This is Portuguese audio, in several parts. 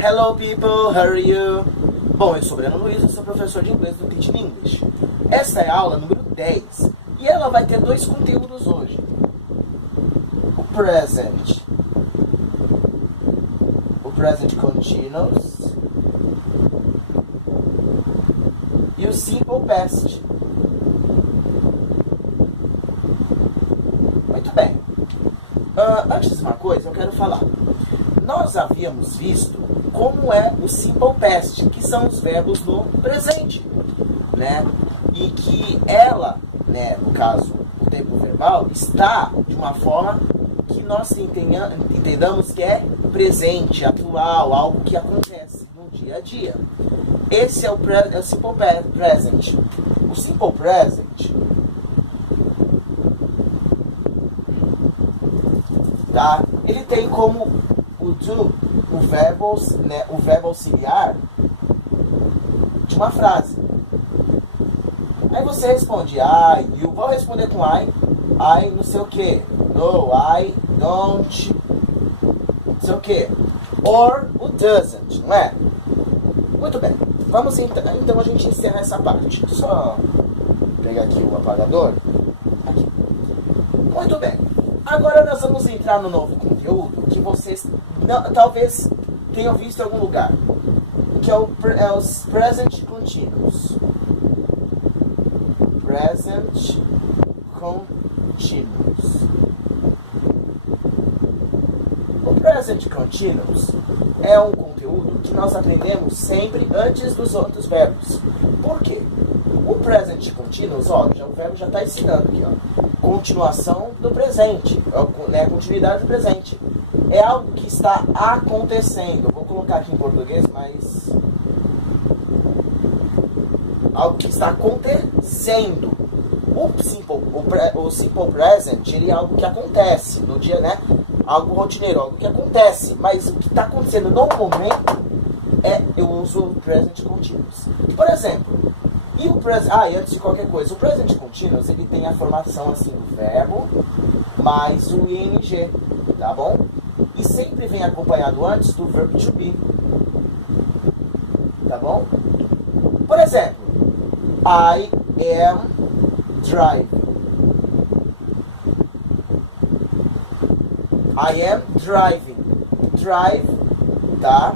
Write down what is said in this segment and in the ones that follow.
Hello people, how are you? Bom, eu sou Breno Luiz, eu sou professor de inglês do Teaching English. Essa é a aula número 10 e ela vai ter dois conteúdos hoje. O present continuous e o simple past. Muito bem. Antes de uma coisa, eu quero falar. Nós havíamos visto como é o simple past, que são os verbos no presente, né? E que ela, né, no caso, o tempo verbal, está de uma forma que nós entendamos que é presente, atual, algo que acontece no dia a dia. Esse é o simple present. O simple present, tá? Ele tem como o do, o verbo auxiliar de uma frase. Aí você responde I, you. Vou responder com I não sei o que. No, I don't, não sei o que. Or o doesn't, não é? Muito bem. Vamos então a gente encerrar essa parte. Só pegar aqui o apagador. Aqui. Muito bem. Agora nós vamos entrar no novo conteúdo que vocês talvez tenham visto em algum lugar, que é os present continuous. Present continuous. O present continuous é um conteúdo que nós aprendemos sempre antes dos outros verbos. Por quê? O present continuous, ó, o verbo já está ensinando aqui, ó. Continuação do presente, né, continuidade do presente. É algo que está acontecendo. Eu vou colocar aqui em português, mas algo que está acontecendo. O simple present, ele é algo que acontece no dia, né? Algo rotineiro, algo que acontece. Mas o que está acontecendo no momento eu uso o present continuous. Por exemplo, e antes de qualquer coisa, o present continuous, ele tem a formação assim do verbo mais o ing, tá bom? E sempre vem acompanhado antes do verbo to be, tá bom? Por exemplo, I am driving. I am driving. Drive, tá?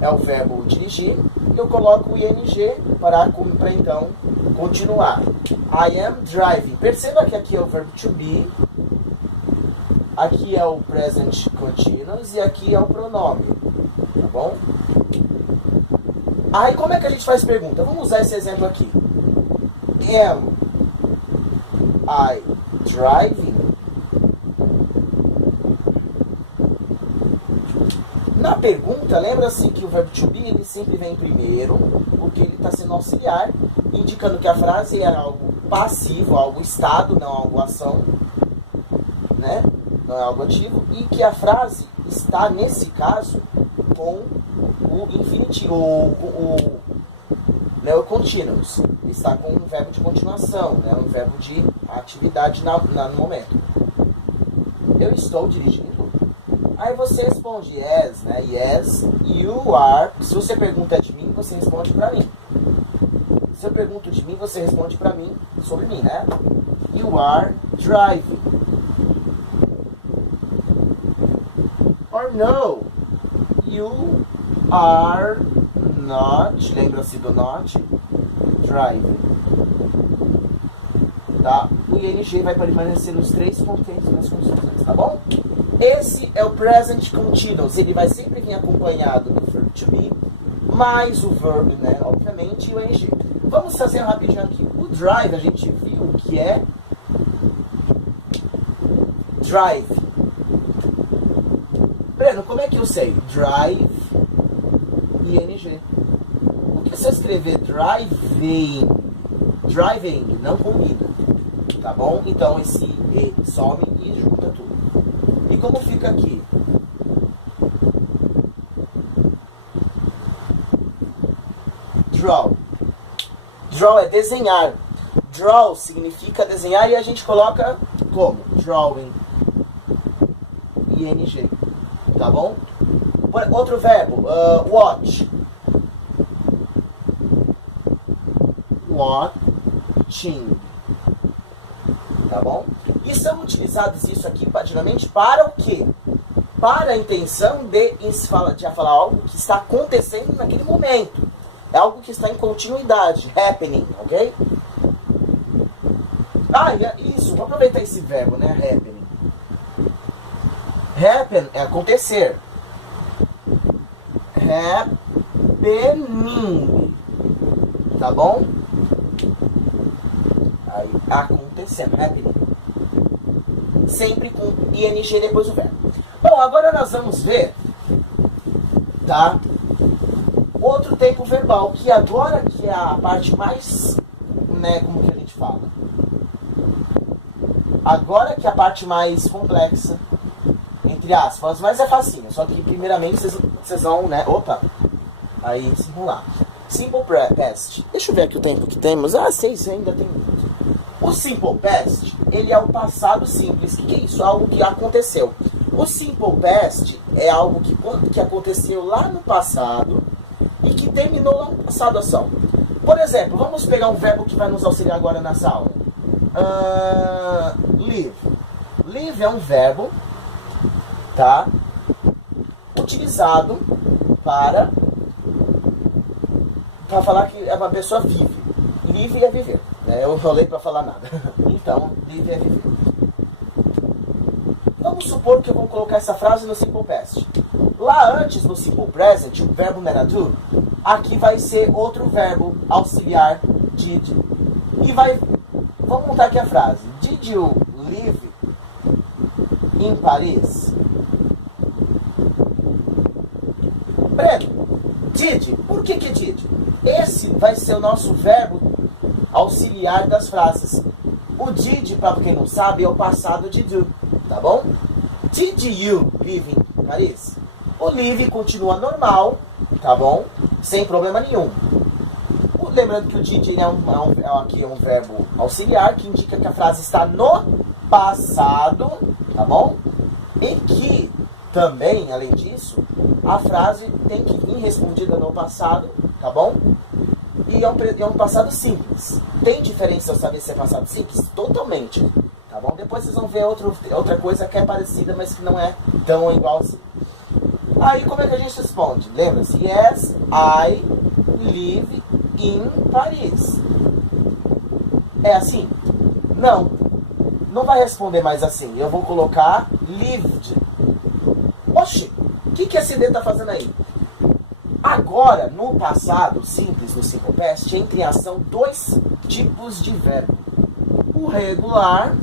É o verbo dirigir. Eu coloco o ing para então continuar. I am driving. Perceba que aqui é o verbo to be, aqui é o present continuous e aqui é o pronome, tá bom? Aí como é que a gente faz pergunta? Vamos usar esse exemplo aqui. Am I driving? Na pergunta, lembra-se que o verbo to be ele sempre vem primeiro, porque ele está sendo auxiliar, indicando que a frase é algo passivo, algo estado, não algo ação, né? Não é algo ativo, e que a frase está, nesse caso, com o infinitivo, o continuous. Está com um verbo de continuação, né? Um verbo de atividade no momento. Eu estou dirigindo. Aí você responde yes, né? Yes, you are. Se você pergunta de mim, você responde para mim. Se eu pergunto de mim, você responde para mim, sobre mim, né? You are driving. Or no, you are not. Lembra-se do not? Driving. Tá? O ing vai permanecer nos três contextos das funções, tá bom? Esse é o present continuous. Ele vai sempre vir acompanhado do verbo to be, mais o verbo, né, obviamente, e o ing. Vamos fazer rapidinho aqui. O drive, a gente viu que é drive. Breno, como é que eu sei? Drive e ing. O que se eu escrever driving, não combina, tá bom? Então esse e some e junta tudo. E como fica aqui? Draw. Draw é desenhar. Draw significa desenhar e a gente coloca como? Drawing. ING. Tá bom? Outro verbo, watch. Watching. Tá bom? E são utilizados isso aqui, geralmente, para o quê? Para a intenção de falar algo que está acontecendo naquele momento. É algo que está em continuidade. Happening, ok? Isso. Vamos aproveitar esse verbo, né? Happening. Happen é acontecer. Happening. Tá bom? Aí, acontecendo. Happening. Sempre com ing depois do verbo. Bom, agora nós vamos ver, tá? Outro tempo verbal, que agora que é a parte mais, né, como que a gente fala? Agora que é a parte mais complexa, entre aspas, mas é facinho. Só que primeiramente vocês vão, né, aí se enrolar. Simple Past. Deixa eu ver aqui o tempo que temos. Sim, ainda tem muito. O Simple Past, ele é o passado simples. O que é isso? Algo que aconteceu. O Simple Past é algo que aconteceu lá no passado e que terminou lá no passado ação. Por exemplo, vamos pegar um verbo que vai nos auxiliar agora nessa aula. Live. Live é um verbo, tá? Utilizado para falar que uma pessoa vive. Live é viver. Eu falei para falar nada. Então, live é viver. Vamos supor que eu vou colocar essa frase no Simple Past. Lá antes, no Simple Present, o verbo não era do. Aqui vai ser outro verbo auxiliar, did. E vamos montar aqui a frase. Did you live in Paris? Breno, did. Por que did? Esse vai ser o nosso verbo auxiliar das frases. O did, para quem não sabe, é o passado de do. Tá bom? Did you live in Paris? O live continua normal, tá bom? Sem problema nenhum. Lembrando que o did aqui é um verbo auxiliar que indica que a frase está no passado, tá bom? E que também, além disso, a frase tem que vir respondida no passado, tá bom? E é um passado simples. Tem diferença eu saber se é passado simples? Totalmente. Tá bom? Depois vocês vão ver outra coisa que é parecida, mas que não é tão igual assim. Aí como é que a gente responde? Lembra-se? Yes, I live in Paris. É assim? Não. Não vai responder mais assim. Eu vou colocar lived. Oxi, o que esse D tá fazendo aí? Agora, no passado simples, no Simple Past, entra em ação dois tipos de verbo. O regular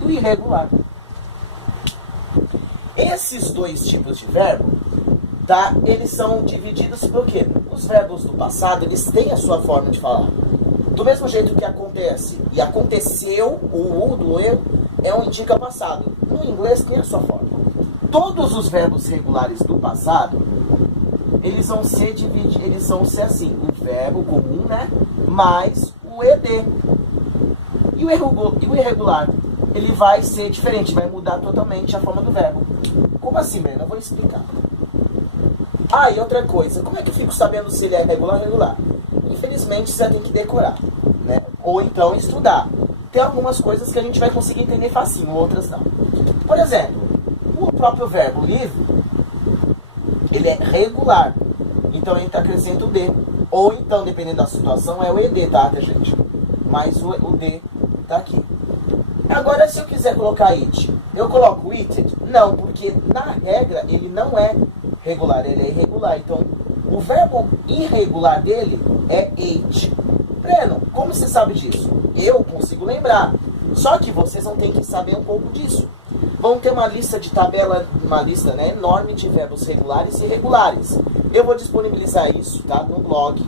e o irregular. Esses dois tipos de verbo, tá? Eles são divididos por quê? Os verbos do passado, eles têm a sua forma de falar. Do mesmo jeito que acontece e aconteceu, o do eu indica passado. No inglês tem a sua forma. Todos os verbos regulares do passado, eles vão ser assim, o verbo comum, né? Mais o ed. E o irregular, ele vai ser diferente, vai mudar totalmente a forma do verbo. Como assim, Breno? Eu vou explicar. E outra coisa, como é que eu fico sabendo se ele é regular ou irregular? Infelizmente, você tem que decorar, né? Ou então estudar. Tem algumas coisas que a gente vai conseguir entender facinho, outras não. Por exemplo, o próprio verbo live, ele é regular. Então a gente acrescenta o D. Ou então, dependendo da situação, é o ED, tá, gente? Mas o D tá aqui. Agora, se eu quiser colocar it, eu coloco it? Não, porque na regra ele não é regular, ele é irregular. Então, o verbo irregular dele é ate. Breno, como você sabe disso? Eu consigo lembrar. Só que vocês vão ter que saber um pouco disso. Vão ter uma lista de tabela, uma lista, né, enorme de verbos regulares e irregulares. Eu vou disponibilizar isso, tá, no blog.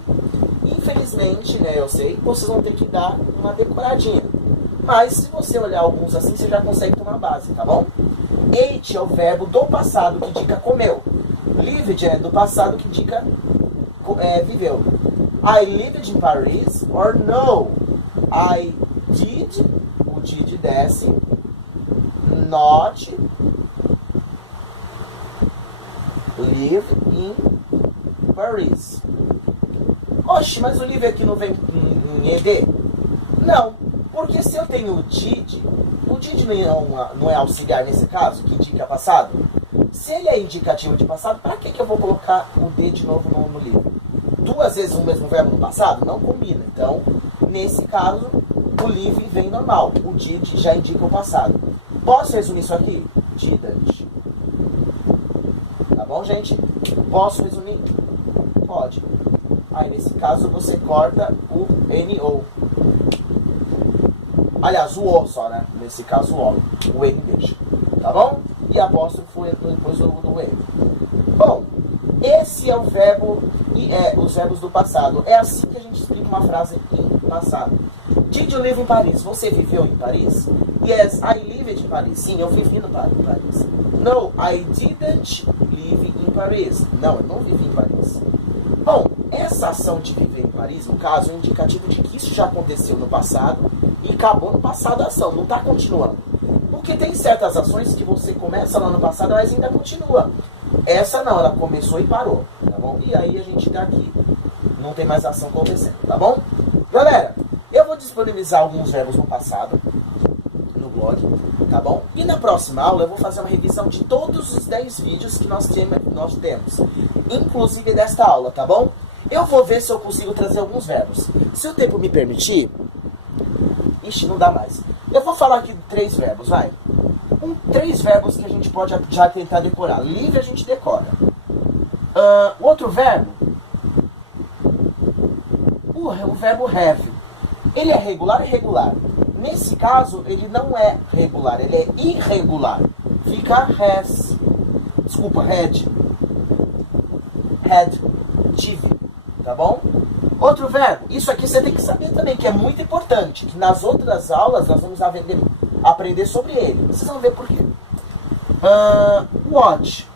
Infelizmente, né, eu sei, vocês vão ter que dar uma decoradinha. Mas se você olhar alguns assim, você já consegue tomar base, tá bom? Ate é o verbo do passado que indica comeu. Lived é do passado que indica viveu. I lived in Paris or no? I did, o did desce, not live in Paris. Oxe, mas o live aqui não vem em ED? Não, porque se eu tenho o did não é auxiliar nesse caso, que indica passado? Se ele é indicativo de passado, para que eu vou colocar o D de novo no livro? 2 vezes o mesmo verbo no passado? Não combina. Então, nesse caso, o live vem normal. O did já indica o passado. Posso resumir isso aqui? Didn't. Tá bom, gente? Posso resumir? Pode. Aí, nesse caso, você corta o NO. Aliás, o O só, né? Nesse caso, o N deixa. Tá bom? E apóstrofo depois do N. Bom, esse é o verbo e os verbos do passado. É assim que a gente explica uma frase em passado. Did you live in Paris? Você viveu em Paris? Yes, I lived in Paris. Sim, eu vivi no Paris. No, I didn't live in Paris. Não, eu não vivi em Paris. Bom, essa ação de viver em Paris, no caso, é um indicativo de que isso já aconteceu no passado e acabou no passado a ação, não está continuando. Porque tem certas ações que você começa lá no passado, mas ainda continua. Essa não, ela começou e parou, tá bom? E aí a gente tá aqui, não tem mais ação acontecendo, tá bom? Galera, eu vou disponibilizar alguns verbos no passado, no blog, tá bom? E na próxima aula eu vou fazer uma revisão de todos os 10 vídeos que nós temos, inclusive desta aula, tá bom? Eu vou ver se eu consigo trazer alguns verbos. Se o tempo me permitir, ixi, não dá mais. Eu vou falar aqui de 3 verbos, vai. 3 verbos que a gente pode já tentar decorar. Livre a gente decora. O outro verbo, o verbo have. Ele é regular ou irregular? Nesse caso, ele não é regular, ele é irregular. Fica has. Desculpa, had. Had. Tive. Tá bom? Outro verbo. Isso aqui você tem que saber também, que é muito importante. Que nas outras aulas nós vamos aprender sobre ele. Vocês vão ver por quê. Watch.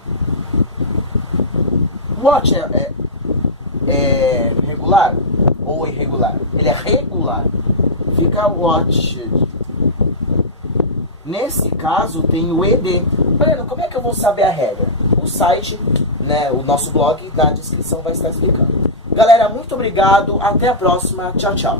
Watch é regular ou irregular? Ele é regular. Fica watched. Nesse caso tem o ED. Breno, como é que eu vou saber a regra? O site, né, o nosso blog, na descrição vai estar explicando. Galera, muito obrigado. Até a próxima. Tchau, tchau.